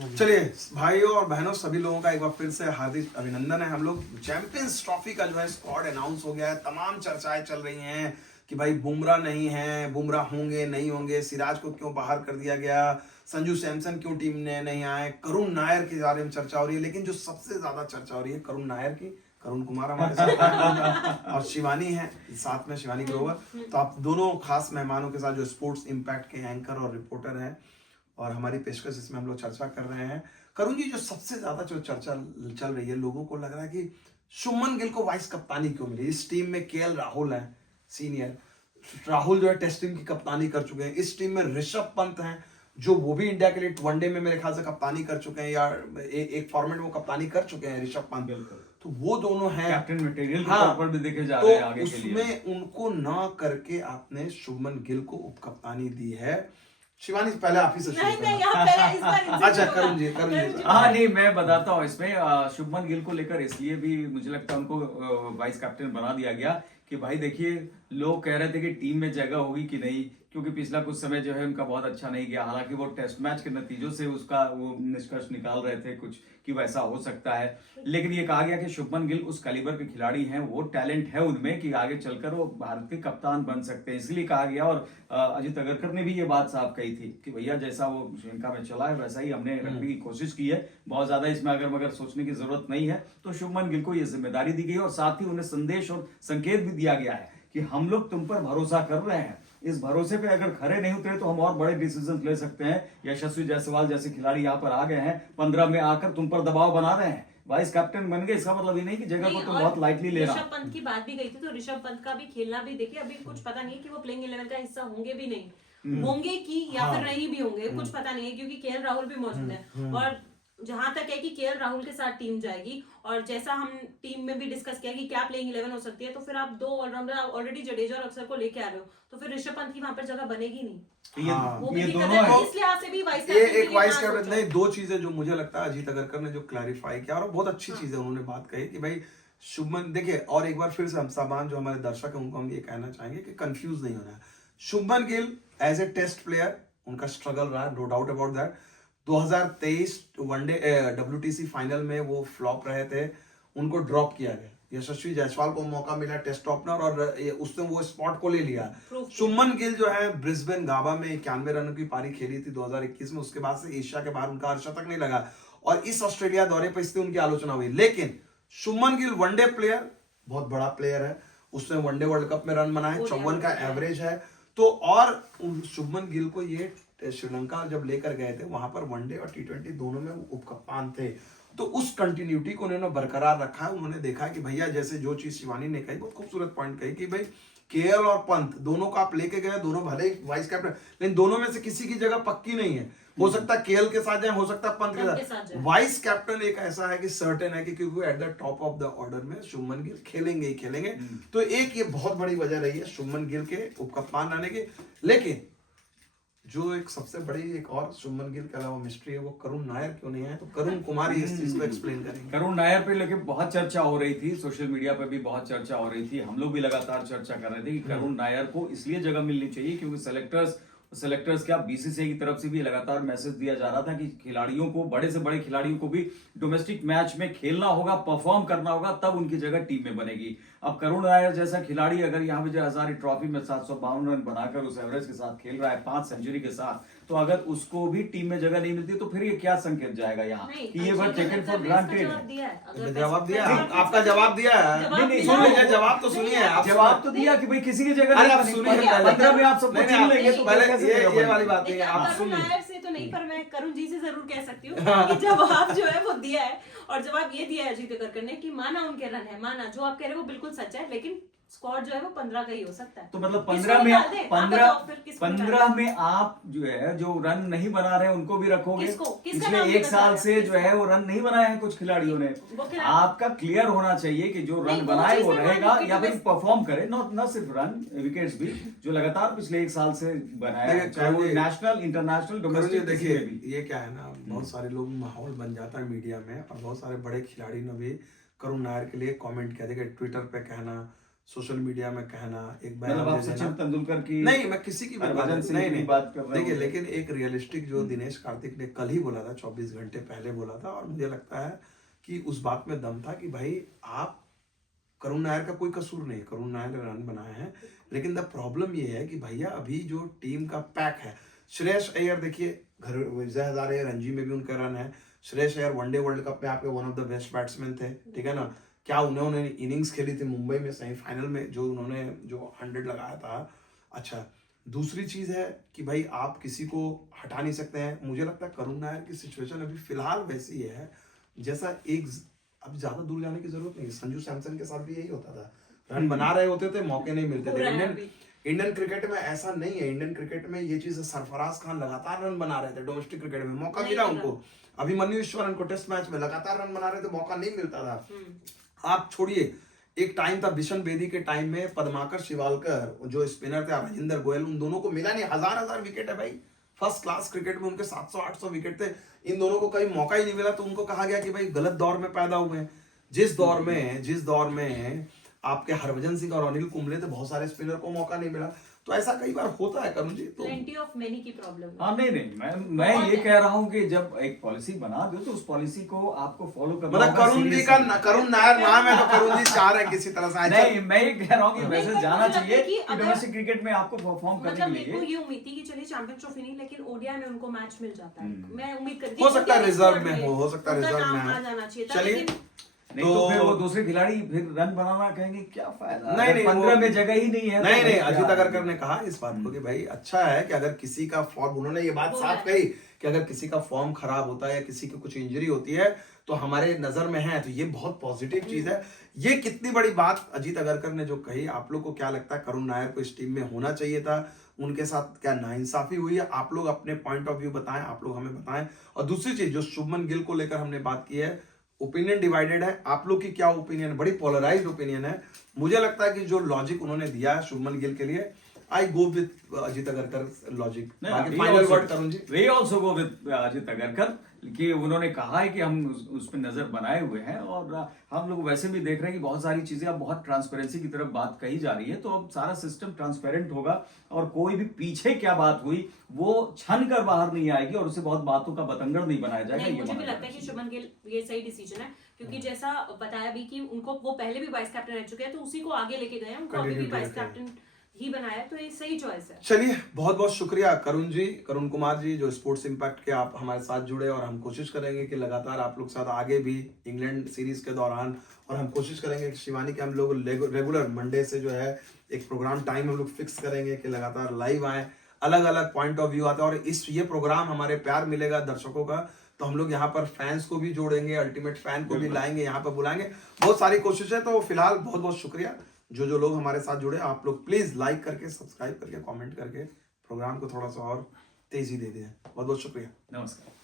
चलिए भाइयों और बहनों, सभी लोगों का एक बार फिर से हार्दिक अभिनंदन है। हम लोग चैंपियंस ट्रॉफी का जो है स्क्वाड अनाउंस हो गया है। तमाम चर्चाएं चल रही हैं कि भाई बुमराह नहीं है, बुमराह होंगे नहीं होंगे, सिराज को क्यों बाहर कर दिया गया, संजू सैमसन क्यों टीम में नहीं आए, करुण नायर के बारे में चर्चा हो रही है। लेकिन जो सबसे ज्यादा चर्चा हो रही है करुण नायर की, करुण कुमार हमारे साथ हैं और शिवानी है साथ में, शिवानी ग्रोवर। तो आप दोनों खास मेहमानों के साथ जो स्पोर्ट्स इम्पैक्ट के एंकर और रिपोर्टर हैं और हमारी पेशकश इसमें हम लोग चर्चा कर रहे हैं। करुण जी, जो सबसे ज्यादा जो चर्चा चल रही है, लोगों को लग रहा है कि शुभमन गिल को वाइस कप्तानी क्यों मिली। इस टीम में केएल राहुल है सीनियर, राहुल जो है टेस्ट टीम की कप्तानी कर चुके हैं। इस टीम में ऋषभ पंत हैं जो वो भी इंडिया के लिए वनडे में मेरे ख्याल से कप्तानी कर चुके हैं, या एक फॉर्मेट में वो कप्तानी कर चुके हैं ऋषभ पंत। तो वो दोनों हैं कैप्टन मटेरियल के हाँ, तौर पर भी देखे जा रहे हैं आगे के लिए। उसमें उनको ना करके आपने शुभमन गिल को उप कप्तानी दी है। शिवानी पहले आप ही से शुरू करना। अच्छा करुण जी हाँ नहीं, मैं बताता हूँ इसमें शुभमन गिल को लेकर इसलिए भी मुझे लगता है उनको वाइस कैप्टन बना दिया गया कि भाई देखिए, लोग कह रहे थे कि टीम में जगह होगी कि नहीं, क्योंकि पिछला कुछ समय जो है उनका बहुत अच्छा नहीं गया। हालांकि वो टेस्ट मैच के नतीजों से उसका वो निष्कर्ष निकाल रहे थे कुछ कि वैसा हो सकता है, लेकिन ये कहा गया कि शुभमन गिल उस कैलिबर के खिलाड़ी हैं, वो टैलेंट है उनमें कि आगे चलकर वो भारत के कप्तान बन सकते हैं, इसलिए कहा गया। और अजित अगरकर ने भी ये बात साफ कही थी कि भैया जैसा वो श्रीलंका में चला है वैसा ही हमने रखने की कोशिश की है, बहुत ज्यादा इसमें अगर मगर सोचने की जरूरत नहीं है। तो शुभमन गिल को ये जिम्मेदारी दी गई और साथ ही उन्हें संदेश और संकेत भी दिया गया है कि हम लोग तुम पर भरोसा कर रहे हैं, इस भरोसे पे अगर खरे नहीं उतरे तो हम और बड़े डिसीजन ले सकते हैं। यशस्वी जायसवाल जैसे खिलाड़ी यहाँ पर आ गए हैं, 15 में आकर तुम पर दबाव बना रहे हैं, वाइस कैप्टन बन गए, इसका मतलब ये नहीं कि जगह को तुम बहुत लाइटली ले रहा। ऋषभ पंत की बात भी गई थी, तो ऋषभ पंत का भी खेलना भी देखिए, अभी कुछ पता नहीं है कि वो प्लेइंग 11 का हिस्सा होंगे भी नहीं, होंगे कि या फिर नहीं भी होंगे, कुछ पता नहीं है, क्योंकि केएल राहुल भी मौजूद है। और जहां तक है कि केएल राहुल के साथ टीम जाएगी, और जैसा हम टीम में भी डिस्कस किया कि क्या प्लेइंग 11 हो सकती है, तो फिर आप दो ऑलराउंडर ऑलरेडी जडेजा और अक्षर को लेके आ रहे हो, तो फिर ऋषभ पंत की वहां पर जगह बनेगी नहीं। वो भी दिक्कत है, इस लिहाज से भी वाइस कैप्टन नहीं, दो चीजें जो मुझे लगता है अजीत अगरकर ने जो क्लैरिफाई किया, और बहुत अच्छी चीज है उन्होंने बात कही कि भाई शुभमन, देखिए और एक बार फिर से हम सामान जो हमारे दर्शक हैं उनको हम ये कहना चाहेंगे कि कंफ्यूज नहीं होना है। Shubman Gill as a test player उनका स्ट्रगल रहा, no doubt about that. 2023 one day WTC final में वो फ्लॉप रहे थे, उनको ड्रॉप किया गया। यशस्वी जायसवाल को मौका मिला टेस्ट ओपनर और उसने वो स्पॉट को ले लिया। शुभमन गिल जो है ब्रिस्बेन गाबा में 91 रनों की पारी खेली थी 2021 में, उसके बाद से एशिया के बाहर उनका अर्धशतक नहीं लगा और इस ऑस्ट्रेलिया दौरे पर इसलिए उनकी आलोचना हुई। लेकिन शुभमन गिल वनडे प्लेयर, बहुत बड़ा प्लेयर है, उसने वनडे वर्ल्ड कप में रन बनाए, 54 का एवरेज है। तो और शुभमन गिल को ये श्रीलंका जब लेकर गए थे वहां पर वनडे और T20 दोनों में उप कप्तान थे, तो उस कंटिन्यूटी को उन्होंने बरकरार रखा है। उन्होंने देखा कि भैया जैसे जो चीज शिवानी ने कही, बहुत खूबसूरत पॉइंट कही कि भाई केएल और पंत दोनों को आप लेके गए, दोनों भले ही वाइस कैप्टन, लेकिन दोनों में से किसी की जगह पक्की नहीं है। हो सकता है केएल के साथ जाए, हो सकता है पंत के साथ। वाइस कैप्टन एक ऐसा है कि सर्टेन है कि क्योंकि at the top of the order में शुभमन गिल खेलेंगे ही खेलेंगे। तो एक ये बहुत बड़ी वजह रही है शुभमन गिल के उप कप्तान आने की। लेकिन जो एक सबसे बड़ी एक और शुभमन गिल के अलावा मिस्ट्री है, वो करुण नायर क्यों नहीं है। तो करुण कुमार इस चीज को एक्सप्लेन करेंगे। करुण नायर पे लेकिन बहुत चर्चा हो रही थी, सोशल मीडिया पे भी बहुत चर्चा हो रही थी, हम लोग भी लगातार चर्चा कर रहे थे कि करुण नायर को इसलिए जगह मिलनी चाहिए क्योंकि सेलेक्टर्स क्या बीसीसीआई की तरफ से भी लगातार मैसेज दिया जा रहा था कि खिलाड़ियों को, बड़े से बड़े खिलाड़ियों को भी डोमेस्टिक मैच में खेलना होगा, परफॉर्म करना होगा, तब उनकी जगह टीम में बनेगी। अब करुण नायर जैसा खिलाड़ी अगर यहाँ पे जो हजारी ट्रॉफी में 752 रन बनाकर उस एवरेज के साथ खेल रहा है, 5 सेंचुरी के साथ, तो अगर उसको भी टीम में जगह नहीं मिलती तो फिर ये क्या संकेत जाएगा यहाँ कि ये बात टेकन फॉर ग्रांटेड है। जवाब दिया, आपका जवाब दिया है। नहीं, सुनिए, जवाब तो सुनिए। जवाब तो दिया कि भाई किसी की जगह अरे आप सुनिए, 15 में आप सबको चुन लेंगे तो पहले ये वाली बात है, आप करुण सुनिए। नायर से तो नहीं, पर मैं करुण जी से जरूर कह सकती हूँ कि जवाब जो है वो दिया है, और जवाब ये दिया है अजीत अगरकर ने कि माना उनके रन है, माना जो आप कह रहे हो वो बिल्कुल सच है, लेकिन स्क्वाड जो है वो 15 का ही हो सकता है। तो मतलब 15 में आप जो है जो रन नहीं बना रहे उनको भी रखोगे। पिछले एक साल से जो है वो रन नहीं बनाए हैं कुछ खिलाड़ियों ने। आपका क्लियर होना चाहिए कि जो रन बनाए वो रहेगा या फिर परफॉर्म करे, न सिर्फ रन, विकेट्स भी जो लगातार पिछले एक साल से बनाया, चाहे वो नेशनल, इंटरनेशनल, डोमेस्टिक। देखिए ये क्या है ना, बहुत सारे लोग, माहौल बन जाता है मीडिया में और बहुत सारे बड़े खिलाड़ी ने भी करुण नायर के लिए कमेंट किया। देखिए ट्विटर पे कहना, सोशल मीडिया में कहना, एक मतलब बयान आप दे देना। सचिन तेंदुलकर की नहीं, मैं किसी की भी हरभजन सिंह नहीं की नहीं बात कर रहे देखिए, हो। लेकिन एक रियलिस्टिक जो दिनेश कार्तिक ने कल ही बोला था, 24 घंटे पहले बोला था, और मुझे लगता है कि उस बात में दम था कि भाई आप, करुण नायर का कोई कसूर नहीं, करुण नायर ने रन बनाए हैं, लेकिन द प्रॉब्लम ये है कि भैया अभी जो टीम का पैक है, श्रेयस अय्यर देखिए, घर विजय हजारे रणजी में भी उनका रन है, Shreyas Iyer one day world cup में आपके one of the best batsman थे, ठीक है ना, क्या उन्होंने इनिंग्स खेली थी मुंबई में सेमीफाइनल में, जो उन्होंने जो 100 लगाया था। अच्छा, दूसरी चीज है कि भाई आप किसी को हटा नहीं सकते हैं। मुझे लगता है करुण नायर की सिचुएशन अभी फिलहाल वैसी है जैसा एक, अब ज्यादा दूर जाने की जरूरत नहीं है, संजू सैमसन के साथ भी यही होता था, रन बना रहे होते थे, मौके नहीं मिलते थे। इंडियन क्रिकेट में ऐसा नहीं है, इंडियन क्रिकेट में ये चीज है, सरफराज खान लगातार रन बना रहे थे डोमेस्टिक क्रिकेट में, मौका मिला उनको, अभिमन्यु ईश्वरन को टेस्ट मैच में लगातार रन बना रहे थे, मौका नहीं मिलता था। आप छोड़िए, एक टाइम था बिशन बेदी के टाइम में, पद्माकर शिवालकर जो स्पिनर थे, राजेंद्र गोयल, उन दोनों को मिला नहीं, हजार विकेट है भाई, फर्स्ट क्लास क्रिकेट में उनके 700-800 विकेट थे, इन दोनों को कहीं मौका ही नहीं मिला, तो उनको कहा गया कि भाई गलत दौर में पैदा हुए हैं। जिस दौर में आपके हरभजन सिंह और अनिल कुंबले थे, बहुत सारे स्पिनर को मौका नहीं मिला, तो ऐसा कई बार होता है करुण जी। तो प्लेंटी ऑफ मेनी की प्रॉब्लम। हाँ नहीं, मैं ये कह रहा हूँ कि जब एक पॉलिसी बना दो तो उस पॉलिसी को आपको फॉलो करना मतलब होगा। करुण जी का करुण नायर नाम है, तो करुण जी चाह रहे हैं किसी तरह से। नहीं, मैं ये कह रहा हूँ कि मैसेज नहीं, जाना मुझे लगता है चाहिए कि कि अगर- डोमेस्टिक क्रिकेट में आपको परफॉर्म करने मतलब के मेरे को लिए। ये उम्मीद थी कि चलिए चैंपियंस ट्रॉफी नहीं, लेकिन ओडीआई में उनको मैच मिल जाता है, मैं उम्मीद करती हो सकता है रिजर्व में हो सकता है रिजर्व में आ जाना चाहिए था, चलिए, लेकिन नहीं तो फिर वो दूसरे खिलाड़ी फिर रन बनाना कहेंगे क्या फायदा, नहीं, नहीं, 15 वो- में जगह ही नहीं है। नहीं तो नहीं, क्या अजीत है? अगरकर ने कहा इस बात को कि भाई अच्छा है कि अगर किसी का फॉर्म, उन्होंने ये बात साफ कही कि अगर किसी का फॉर्म खराब होता है या किसी की कुछ इंजरी होती है तो हमारे नजर में है, तो ये बहुत पॉजिटिव चीज है। ये कितनी बड़ी बात अजीत अगरकर ने जो कही, आप लोग को क्या लगता है करुण नायर को इस टीम में होना चाहिए था, उनके साथ क्या नाइंसाफी हुई है? आप लोग अपने पॉइंट ऑफ व्यू बताएं, आप लोग हमें बताएं। और दूसरी चीज जो शुभमन गिल को लेकर हमने बात की है, ओपिनियन डिवाइडेड है, आप लोग की क्या ओपिनियन, बड़ी पोलराइज्ड ओपिनियन है। मुझे लगता है कि जो लॉजिक उन्होंने दिया है शुभमन गिल के लिए, I go with Ajit Agarkar logic. बाकी final word Karun ji. We also go with Ajit Agarkar कि उन्होंने कहा है कि हम उस पर नजर बनाए हुए हैं, और हम लोग वैसे भी देख रहे हैं कि बहुत सारी चीजें अब बहुत ट्रांसपेरेंसी की तरफ बात कही जा रही है, तो अब सारा सिस्टम ट्रांसपेरेंट होगा और कोई भी पीछे क्या बात हुई वो छन कर बाहर नहीं आएगी और उसे बहुत बातों का बतंगड़ नहीं बनाया जाएगा। नहीं, ये मुझे भी माना लगता है कि जाएगा। शुभमन गिल ये सही डिसीजन है, क्योंकि जैसा बताया भी कि उनको वो पहले भी वाइस कैप्टन रह चुके हैं, तो उसी को आगे लेके गए हैं, उनको अभी भी Continue वाइस करते हैं। कैप्टन ही बनाया, तो ये सही चॉइस है। चलिए, बहुत बहुत शुक्रिया करुण जी, करुण कुमार जी, जो स्पोर्ट्स इंपैक्ट के आप हमारे साथ जुड़े, और हम कोशिश करेंगे कि लगातार आप लोग साथ आगे भी इंग्लैंड सीरीज के दौरान, और हम कोशिश करेंगे कि शिवानी के हम लोग रेगुलर मंडे से जो है एक प्रोग्राम टाइम हम लोग फिक्स करेंगे कि लगातार लाइव आए, अलग अलग पॉइंट ऑफ व्यू आता है, और ये प्रोग्राम हमारे प्यार मिलेगा दर्शकों का, तो हम लोग यहाँ पर फैंस को भी जोड़ेंगे, अल्टीमेट फैन को भी लाएंगे, यहाँ पर बुलाएंगे, बहुत सारी कोशिश है। तो फिलहाल बहुत बहुत शुक्रिया जो लोग हमारे साथ जुड़े। आप लोग प्लीज लाइक करके, सब्सक्राइब करके, कमेंट करके प्रोग्राम को थोड़ा सा और तेजी दे दें। बहुत बहुत शुक्रिया, नमस्कार।